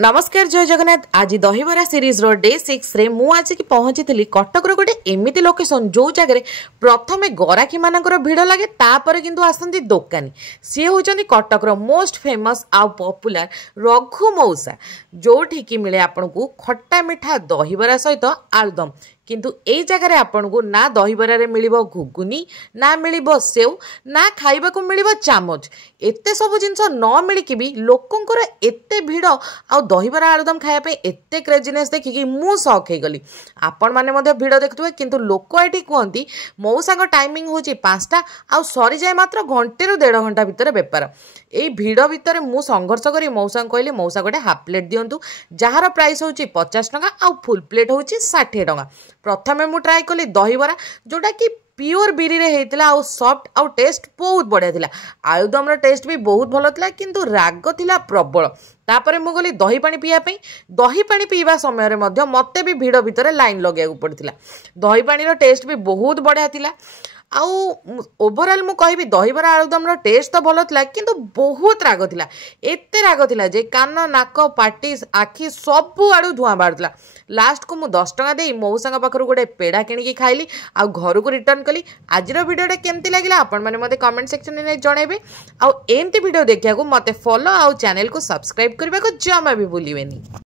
नमस्कार जय जगन्नाथ। आज दहीबरा सीरीज रो डे 6 रे मु आज की पहुंची थी कटक रो गोटे एमिति लोकेशन जो जगह प्रथमे गराखी मानकर भिड़ लगे तापर किंतु आसती दोकानी सी होचंदी कटक रो मोस्ट फेमस आ पॉपुलर रघु मौसा जोठी की मिले आपको खट्टा मिठा दहीबरा सहित आलुदम किंतु एई जगह आपन को ना दहीबरा रे मिलिबो घुगुनी ना मिलिबो सेव ना खाइबा को मिलिबो चामच एते सब जिंस न मिलिकी भी लोकंकर एते भिड़ आ दहीबरा आलुदम खाया पे एते क्रेजीनेस देखिकी मु शॉक हे गली। आपण माने मध्ये भिड़ देखथुवे किंतु लोक एठी कहंती मौसाक टाइमिंग होची 5टा आ सरी जाय मात्र घंटे रु 1.5 घंटा भितर बेपार। एई भिड़ भितर मु संघर्ष करी मौसा कहली मौसा गोटे हाफ प्लेट दियंतु जार प्राइस होची 50 टका आ फुल प्लेट होची 60 टका। प्रथमे मु ट्राई कली दहीबरा जोटा कि प्योर बिरी रे हेतिला आ सॉफ्ट आ टेस्ट बहुत बढ़िया थिला। आलुदम रो टेस्ट भी बहुत भलो थिला किंतु राग थिला प्रबल। तापरे मु गली दही पानी पिया पई दही पानी पीवा समय रे मध्य मते भी भिड़ भितर लाइन लगे पड़थिला। दही पानी रो टेस्ट भी बहुत बढ़िया थिला। आउ ओवरऑल मु कहबी दहीबरा आलुदम रो टेस्ट तो भलो थिला किंतु बहुत राग थिला। एते राग थिला जे कान नाक पाटी आखि सब आडू धुआं बाहरला। लास्ट को मु 10 टका दे मौसा पाखर गोटे पेड़ा किणिकी खाइली आ घर को रिटर्न कली। आज वीडियोटा केमती लगिला आपण माने मते कमेंट सेक्शन में जणाइबे। आ एमती वीडियो देखिया को मते फॉलो आ चैनल को सब्सक्राइब करबा को जमा भी भूलिबेनी।